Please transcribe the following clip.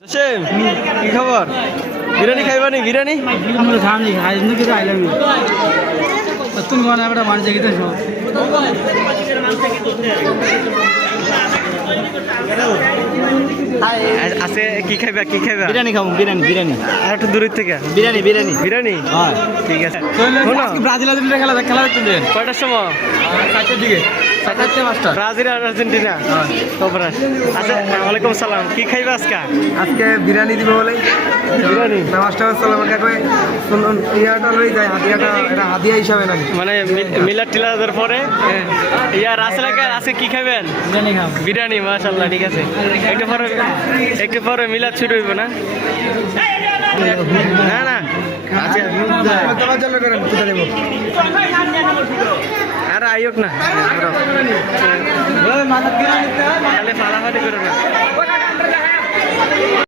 জসিম, কি খবর? বিরিয়ানি খাইবানি? বিরিয়ানি আমরা খানি খাই না কিছু আইলাম তুমি কোন একটা মানুষ দেখিতেছো আছে কি খাইবা? কি খাইবা? বিরিয়ানি খাবো বিরিয়ানি বিরিয়ানি আর একটু দূরের থেকে বিরিয়ানি বিরিয়ানি বিরিয়ানি। হ্যাঁ ঠিক আছে। ব্রাজিল আর্জেন্টিনা খেলা খেলা দেখতে দেন কয়টার সময়? 4টার দিকে 4টা 5টা ব্রাজিল আর আর্জেন্টিনা। খবর আছে। আচ্ছা, ওয়ালাইকুম সালাম। কি খাইবা আজকে? আজকে বিরিয়ানি দিব বলে বিরিয়ানি নামাজটা হচ্ছে আমাকে কয়ে ইয়াটা লই যায় হাতিয়াটা, এটা হাতিয়া হিসাবে নাকি মানে মিলাদ টিলাদের পরে ইয়া রাসেলাকে আজকে কি খাবেন? বিরিয়ানি খাবো বিরিয়ানি। মাশাআল্লাহ, ঠিক আছে। একটু পরে মিলাদ শুরু হইব না? না না, আচ্ছা তোমার জন্য করেন কোথা দেবো আর আইক না, তাহলে ফালাফালি করো না।